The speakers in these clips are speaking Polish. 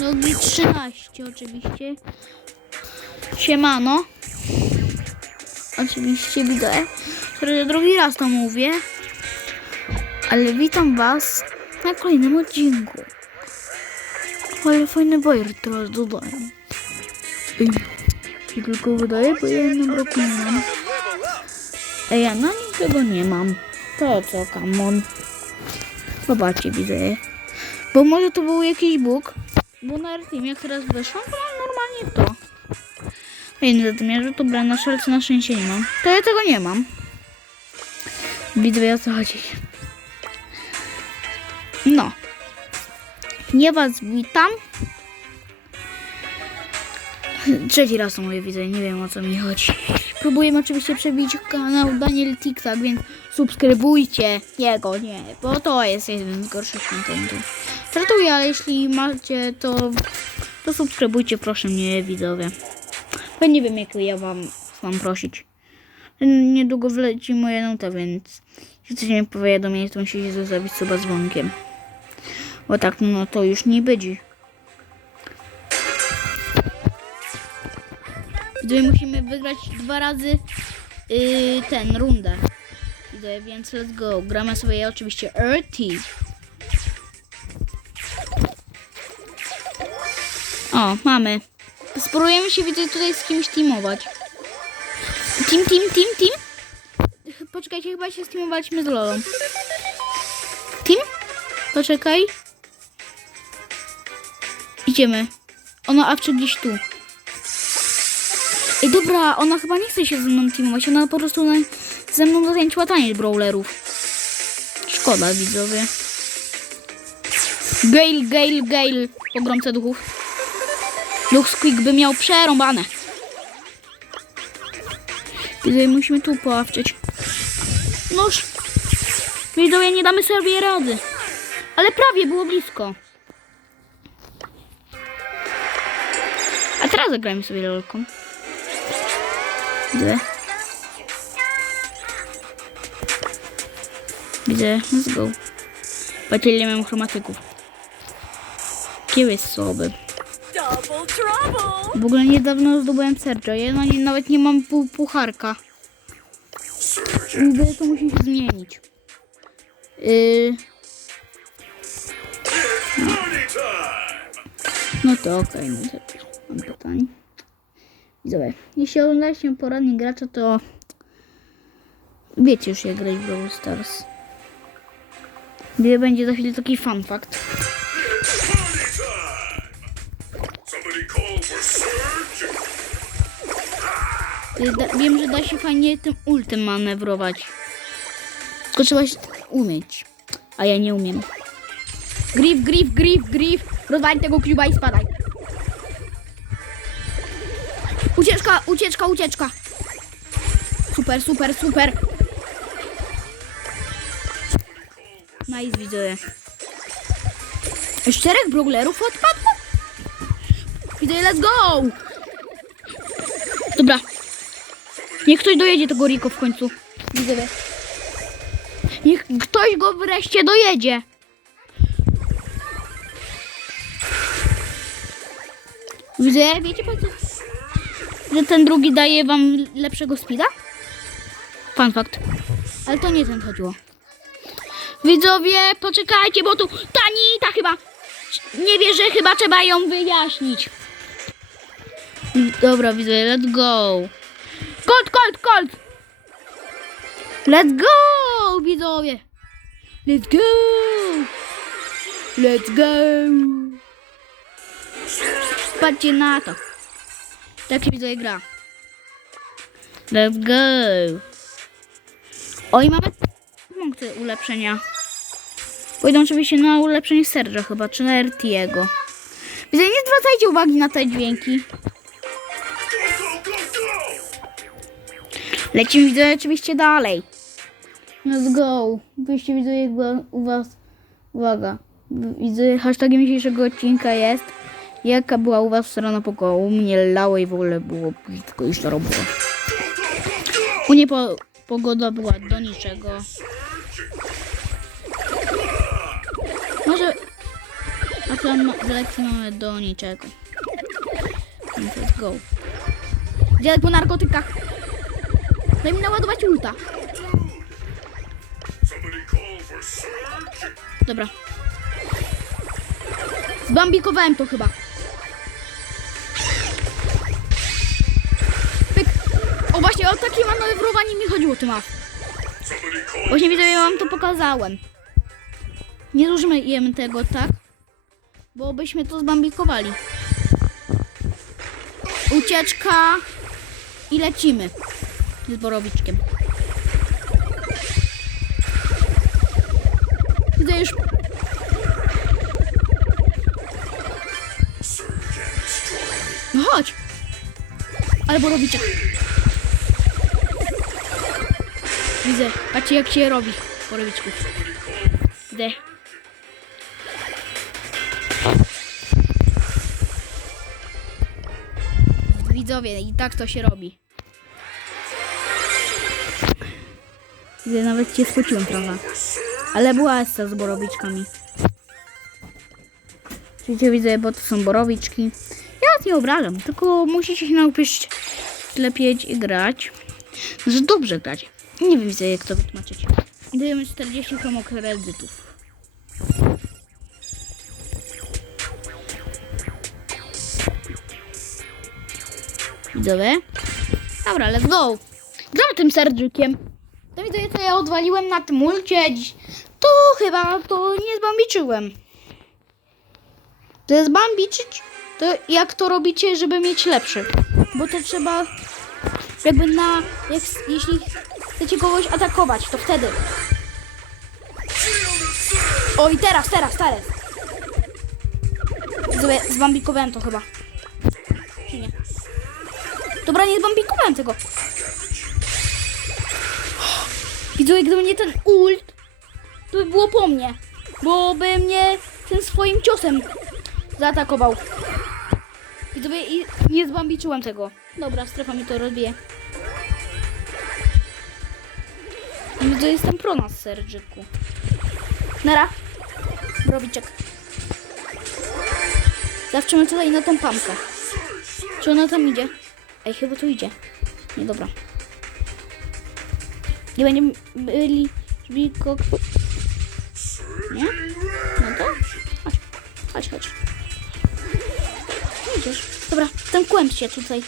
Nogi 13 oczywiście. Siemano. Oczywiście widzę, że drugi raz to mówię. Ale witam was na kolejnym odcinku. Ale fajny bajer teraz dodałem. Ej, tylko wydaje, bo ja roku nie mam. Ej, ja na niczego nie mam. To co, come on. Zobaczcie, widzę. Bo może to był jakiś bóg. Bo na Team jak teraz weszłam, to mam normalnie to. No natomiast, że to brałem na szelce na szczęście nie mam. To ja tego nie mam. Widzę o co chodzi. No. Nie was witam. Trzeci raz to mówię, widzę, nie wiem o co mi chodzi. Próbujemy oczywiście przebić kanał Daniel TikTok, więc subskrybujcie jego, nie, bo to jest jeden z gorszych kontentów. Startuję, ale jeśli macie, to, to subskrybujcie proszę mnie, widzowie. Bo nie wiem, jak ja wam mam prosić. Niedługo wleci moja nuta, więc jeśli coś nie powiadomienie, to musicie zostawić suba dzwonkiem. Bo tak, no to już nie będzie. Widzowie, musimy wygrać dwa razy yy, ten, rundę. Widzowie, więc let's go. Gramy sobie oczywiście Earthy. O, mamy. Spróbujemy się widzę tutaj z kimś teamować. Team, team, team, team. Poczekajcie, chyba się steamowaliśmy z Lolą. Team? Poczekaj. Idziemy. Ona awczy gdzieś tu. Ej, dobra, ona chyba nie chce się ze mną teamować. Ona po prostu na, ze mną zatańczyła taniec brawlerów. Szkoda, widzowie. Gale, Gale, Gale. Pogromca duchów. Squeak by miał przerąbane. Widzowie, musimy tu poławczyć. Noż. Widzowie, nie damy sobie rady. Ale prawie było blisko. A teraz zagrajmy sobie lolką. Widzę. Widzę, let's go. Patrzcie ile mam chromatyków. Double trouble! W ogóle niedawno zdobyłem Sergio. Ja na nim nawet nie mam pół pucharka. Mówię, to musi się zmienić. Yy... No. no to okej, no to mam pytanie. Widzowie, jeśli oglądaliście poradnik gracza, to wiecie już jak grać w Brawl Stars. Będzie za chwilę taki fun fact. Da, wiem, że da się fajnie tym ultem manewrować. Tylko trzeba się umieć. A ja nie umiem. Grif, grif, grif, grif. Rozwal tego cuba i spadaj. Ucieczka, ucieczka, ucieczka. Super, super, super. Nice, widzę. Czterech brawlerów odpadło? Widzę, let's go! Dobra. Niech ktoś dojedzie tego Riko w końcu. Widzowie. Niech ktoś go wreszcie dojedzie. Widzę, wiecie co? Że ten drugi daje wam lepszego speeda? Fun fact. Ale to nie ten chodziło. Widzowie, poczekajcie, bo tu Tanita chyba nie wie, że chyba trzeba ją wyjaśnić. Dobra, widzę, let's go. Colt, Colt, Colt! Let's go, widzowie! Let's go! Let's go! Patrzcie na to. Tak się widzowie gra. Let's go! Oj, mamy punkty ulepszenia. Pójdą oczywiście na ulepszenie Sergio chyba, czy na Ertiego. Widzę, nie zwracajcie uwagi na te dźwięki. Lecimy widzę oczywiście dalej. Let's go. Wyjście widzę jakby u was. Uwaga. Widzę hashtagiem dzisiejszego odcinka jest jaka była u was strona pokoju. U mnie lało i w ogóle było brzydko i szaro było. U nie po, pogoda była do niczego. Może... A plan lekcji mamy do niczego. Let's go. Dziadek po narkotykach. Daj mi naładować ulta. Dobra. Zbambikowałem to chyba. Pyk. O właśnie, o takie manewrowanie mi chodziło, ty ma. Somebody call Właśnie widzę, ja wam to pokazałem. Nie użyjemy tego, tak? Bo byśmy to zbambikowali. Ucieczka i lecimy z borowiczkiem. Widzę już. No chodź. Ale borowiczek. Widzę. Patrzcie jak się robi borowiczków. Widzę. Widzowie, i tak to się robi. Widzę, nawet cię schwyciłem trochę. Ale była Essa z borowiczkami. Widzicie, widzę, bo to są borowiczki. Ja was nie obrażam, tylko musicie się nauczyć lepiej i grać. Że dobrze grać. Nie wiem, widzę, jak to wytłumaczyć. Dajemy 40 homokredytów. Widzowie? Dobra, let's go. Gramy tym serdzikiem. To widzę, co ja odwaliłem na tym mulcie. To chyba to nie zbambiczyłem. To jest bambiczyć, to jak to robicie, żeby mieć lepszy. Bo to trzeba jakby na, jak, jeśli chcecie kogoś atakować, to wtedy. O i teraz, teraz, teraz. Sobie zbambikowałem to chyba. Nie? Dobra, nie zbambikowałem tego. Widzowie, gdyby nie ten ult, to by było po mnie. Bo by mnie tym swoim ciosem zaatakował. Widzowie, i nie zbambiczyłem tego. Dobra, strefa mi to rozbije. No to jestem pro nas, Sergiku. Nara. Browiczek. Zawczymy tutaj na tą pamkę. Czy ona tam idzie? Ej, chyba tu idzie. Nie, dobra. Nie będziemy byli... Żbiko... Nie? No to? Chodź, chodź, chodź. Nie Idziesz. Dobra, kłęb się tutaj.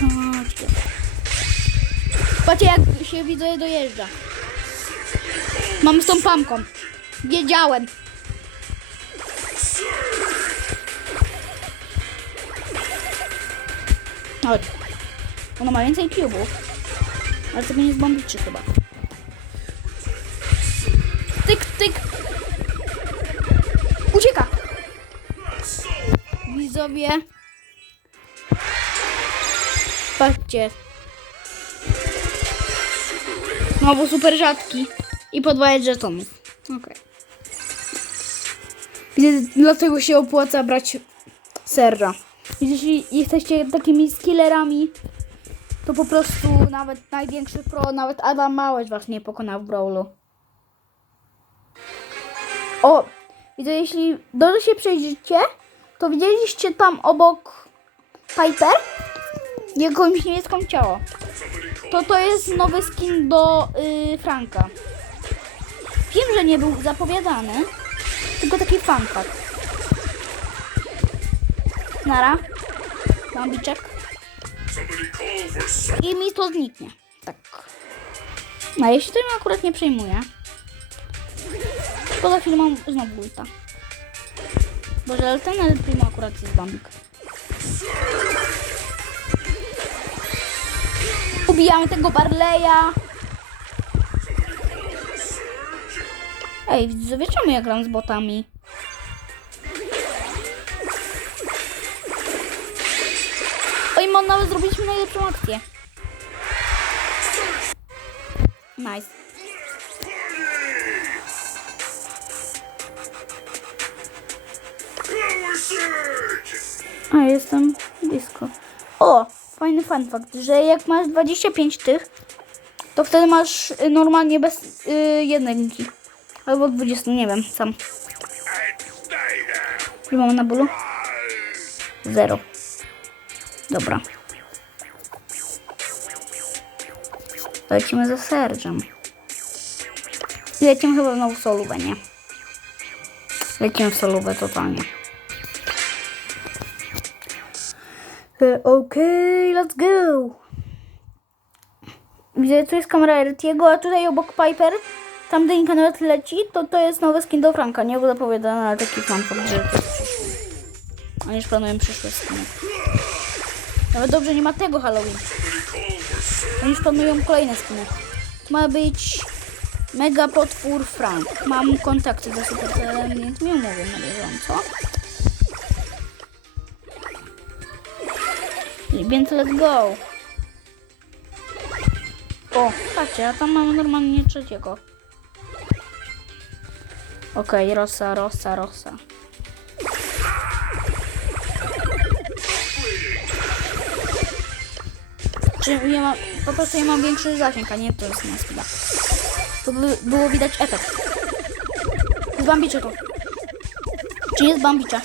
Chodźcie. Patrzcie jak się widzę dojeżdża. Mam z tą pamką. Wiedziałem. Chodź. Ona ma więcej cubów. Ale to nie zbombiczy chyba. Tyk, tyk. Ucieka. Widzowie. Patrzcie. Znowu super rzadki. I podwajać żetonów. Okej. Widzę, Dlatego się opłaca brać serra. Jeśli jesteście takimi skillerami, to po prostu nawet największy pro, nawet Adam Małeś was nie pokona w Brawlu. O, widzę, jeśli dobrze się przejrzycie, to widzieliście tam obok Piper jakąś niebieską ciało. To to jest nowy skin do y, Franka. Wiem, że nie był zapowiadany, tylko taki fun. Nara. For surge. I mi to zniknie. Tak. No, jeśli to mi akurat nie przejmuje, to za chwilę mam znowu ulta. Boże, ale ten El akurat jest bambik. Ubijamy tego Barleya. Ej, widzowie, czemu ja gram z botami? Mam nawet zrobiliśmy najlepszą akcję. Nice. A, jestem blisko. O, fajny fun fact, że jak masz 25 tych, to wtedy masz y, normalnie bez y, jedynki. Albo 20, nie wiem, sam. Ile mamy na bólu? Zero. Dobra. Lecimy ze Sergem. Lecimy chyba znowu w solówę, nie? Lecimy w solówę totalnie. E, Okej, let's go. Widzę, tu jest kamera Ertiego, a tutaj obok Piper, tam Denika nawet leci, to to jest nowy skin do Franka, nie? Bo zapowiadany, ale taki fan że to jest przyszły. Już planują przyszłe skiny. Nawet dobrze nie ma tego Halloween. Oni już planują kolejne skiny. Ma być Mega Potwór Frank. Mam kontakty ze Supercellem, więc nie umówię na bieżąco. Więc let's go. O, patrzcie, a tam mamy normalnie trzeciego. Okej, Rosa, Rosa, Rosa. Czy ja mam, po prostu ja mam większy zasięg, a nie to jest na skilla. To by było widać efekt. Z bambicze to. Czy z bambicze?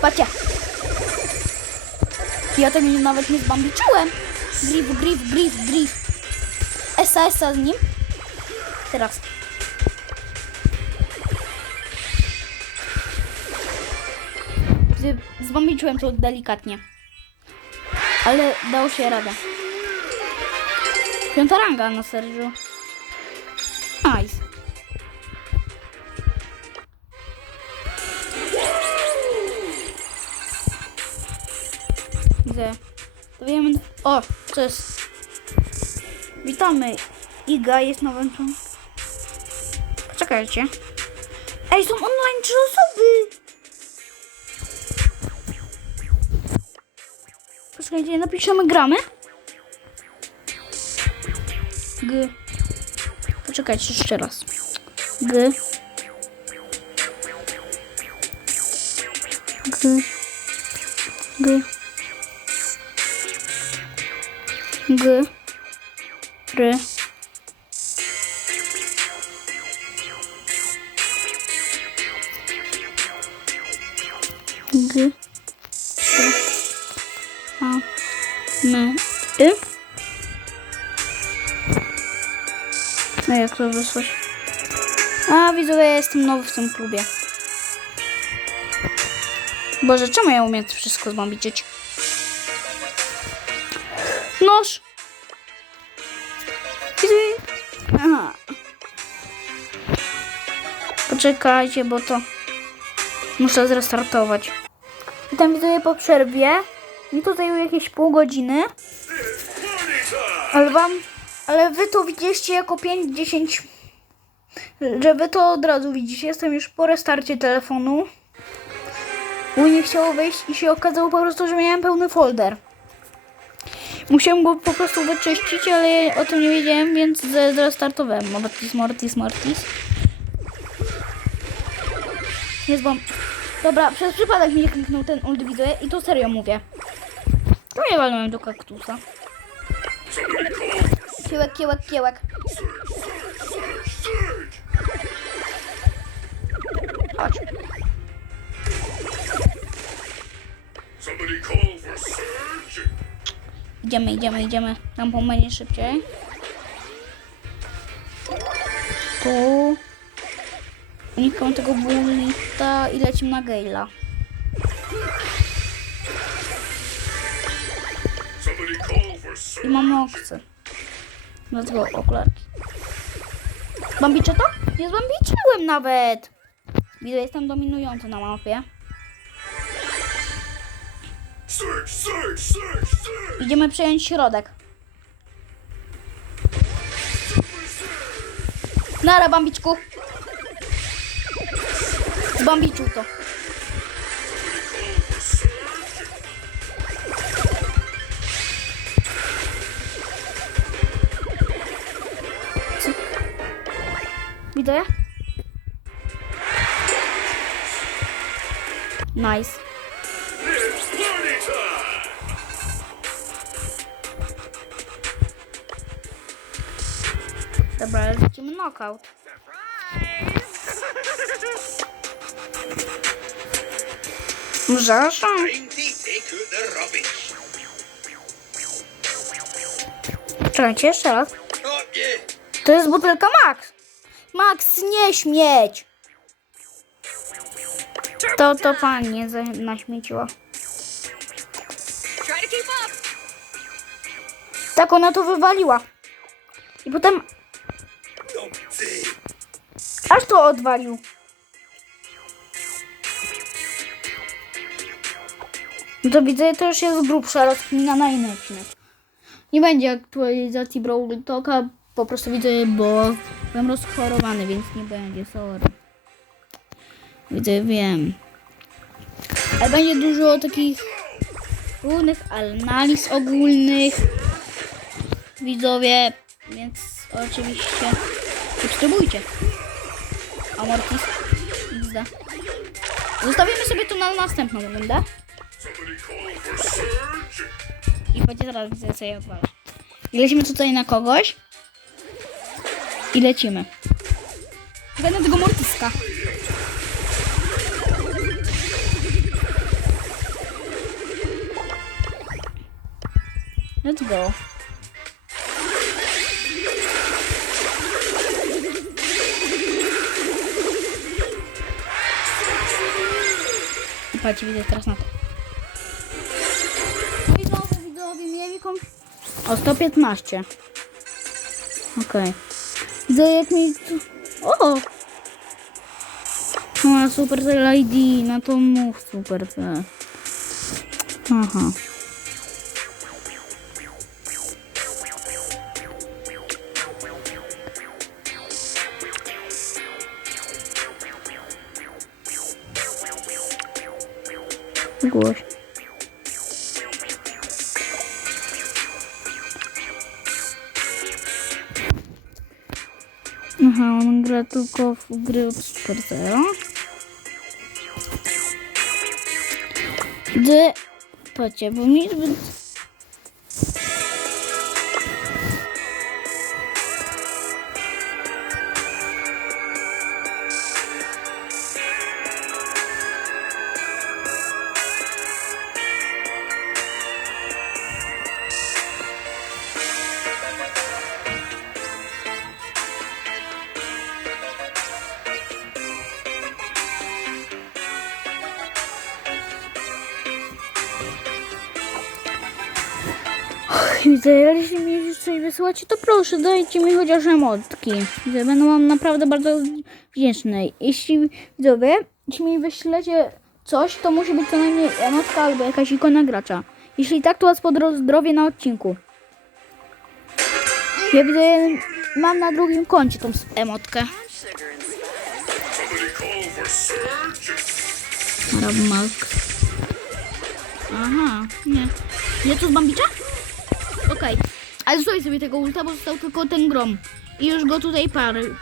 Patrzcie. Ja tego nawet nie zbambiczyłem. Grif, grif, grif, grif. Esa, esa z nim. Teraz. Z- Zbambiczyłem to delikatnie. Ale dało się radę. Piąta ranga na Sergiu. Nice. Widzę. Dowiemy... O, co jest? Witamy. Iga jest nowym członkiem. Poczekajcie. Ej, są online trzy osoby! Poczekajcie, napiszemy gramy. G. Poczekajcie jeszcze raz. G. G. G. G. R. G. to wysłać? A, widzowie, ja jestem nowy w tym klubie. Boże, czemu ja umiem to wszystko zbambiczyć? Noż! Aha. Poczekajcie, bo to... Muszę zrestartować. Witam widzowie po przerwie. To zajęło jakieś pół godziny. Ale wam, ale wy to widzieliście jako 5-10, że wy to od razu widzicie. Jestem już po restarcie telefonu. Bo nie chciało wejść i się okazało po prostu, że miałem pełny folder. Musiałem go po prostu wyczyścić, ale ja o tym nie wiedziałem, więc zrestartowałem. Mortis, Mortis, Mortis. Jest bom. Dobra, przez przypadek mi nie kliknął ten ult widzę i to serio mówię. To nie walnąłem do kaktusa. Kiełek, kiełek, kiełek. Chodź. Idziemy, idziemy, idziemy. Tam pomędzie szybciej. Tu. Unikam tego bullita i lecimy na Gale'a. I mamy oksy. Let's go, okularki. Bambicze to? Nie zbambiczyłem nawet. Widzę, jestem dominujący na mapie. Idziemy przejąć środek. Nara, bambiczku. Zbambicił to. Widzę? Nice. Dobra, lecimy knockout. Rubbish. Czekajcie, jeszcze raz. To jest butelka Max. Max, nie śmieć. To to pani za- naśmieciła. Tak ona to wywaliła. I potem aż to odwalił. No to widzę, to już jest grubsza rozkmina na inny odcinek. Nie będzie aktualizacji Brawl Talka, po prostu widzę, bo byłem rozchorowany, więc nie będzie, sorry. Widzę, wiem. Ale będzie dużo takich różnych analiz ogólnych. Widzowie, więc oczywiście subskrybujcie. Amortis XD. Zostawimy sobie to na następną rundę. I będzie zaraz ja odwalę. I lecimy tutaj na kogoś. I lecimy. Na tego Mortiska. Let's go. Patrzcie, widzę teraz na to. Znowu widzowie mieli jakąś... O, 115. Okej. Widzę jak mi... tu- O! O, Supercell ID, no to mów Supercell. Aha. Tylko w gry od Supercella. Gdy... Patrzcie, bo mi zbyt... Widzę, jeśli mi coś wysyłacie, to proszę, dajcie mi chociaż emotki. Będę wam naprawdę bardzo wdzięczny. Jeśli, widzowie, jeśli mi wyślecie coś, to musi być co najmniej emotka albo jakaś ikona gracza. Jeśli tak, to was pozdrowię na odcinku. Ja widzę, mam na drugim koncie tą emotkę. Max. Aha, nie. Nie to z Bambicza? Okej. Ale słuchaj sobie tego ulta, bo został tylko ten grom. I już go tutaj pary.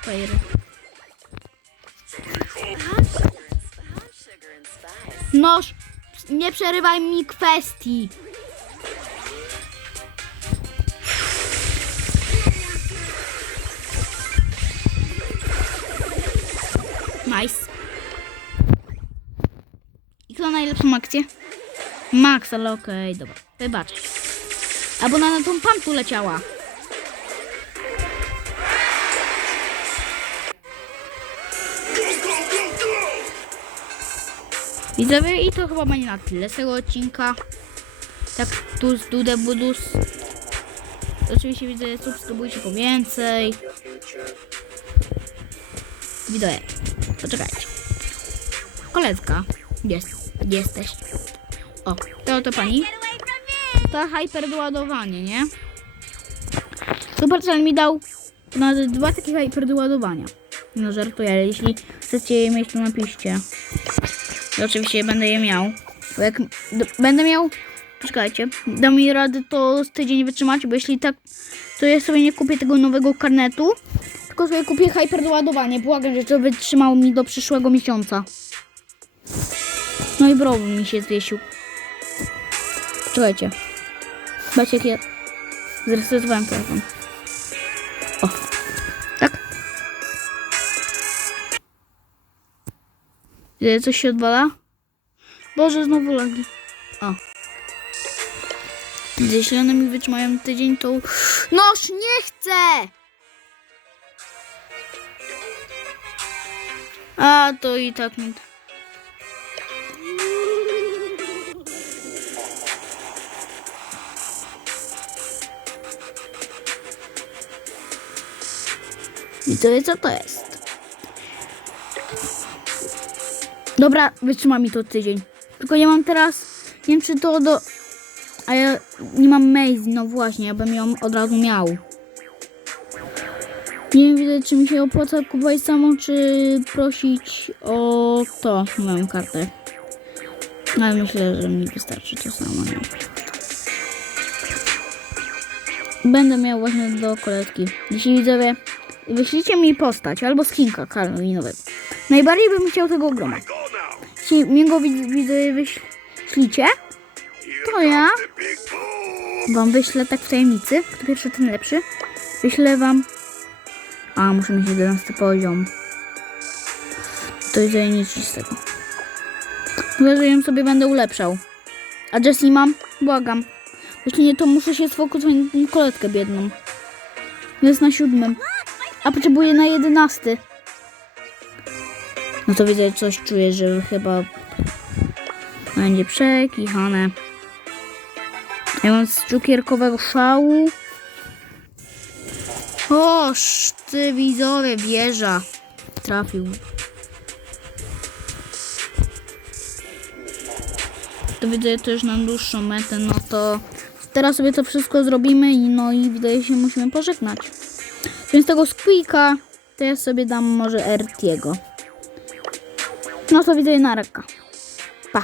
Noż, nie przerywaj mi kwestii. Nice. I kto najlepszą akcję? Max, ale okej, dobra. Wybacz. Albo ona na tą pampu leciała. Widzowie, i to chyba będzie na tyle z tego odcinka. Tak, tu z Dude Budus. Oczywiście widzę, subskrybujcie po więcej. Widzowie, poczekajcie. Koleżka, jest, jesteś. O, to to pani. To hyperdoładowanie, nie? Supercell mi dał nawet dwa takie hyperdoładowania. No żartuję, ale jeśli chcecie je mieć, to napiszcie. I oczywiście będę je miał. Bo jak będę miał. Poczekajcie, dam mi radę to z tydzień wytrzymać, bo jeśli tak, to ja sobie nie kupię tego nowego karnetu, tylko sobie kupię hyperdoładowanie. Błagam, że to wytrzymało mi do przyszłego miesiąca. No i browy mi się zwiesił. Poczekajcie. Jak ja zresetowałem telefon. O. Tak? Coś się odwala? Boże, znowu lagi. O. Jeśli one mi wytrzymają tydzień, to... Noż, nie chcę! A, to i tak mi... Jest co to jest. Dobra, wytrzyma mi to tydzień. Tylko ja mam teraz, nie wiem czy to do... A ja nie mam Maze, no właśnie, ja bym ją od razu miał. Nie wiem czy mi się opłaca kupować samą, czy prosić o to, moją kartę. Ale myślę, że mi wystarczy to samo? Będę miał właśnie do koletki. Jeśli widzowie, wyślijcie mi postać albo skinka Karolinowej. Najbardziej bym chciał tego groma. Jeśli mi go wyślicie, to ja wam wyślę tak w tajemnicy. Kto pierwszy, ten lepszy. Wyślę wam... A, muszę mieć 11 poziom. To jest nic z tego. Chyba, że sobie będę ulepszał. A Jessie mam? Błagam. Jeśli nie, to muszę się sfokusować na koletkę biedną. Jest na siódmym. A potrzebuję na jedenasty. No to widzę, coś czuję, że chyba będzie przekichane. Ja mam z cukierkowego szału. O, ty widzowie, wieża. Trafił. To widzę też na dłuższą metę, no to teraz sobie to wszystko zrobimy i no i wydaje się musimy pożegnać. Więc tego Squeaka to ja sobie dam może Ertiego. No to widzę na ręka. Pa.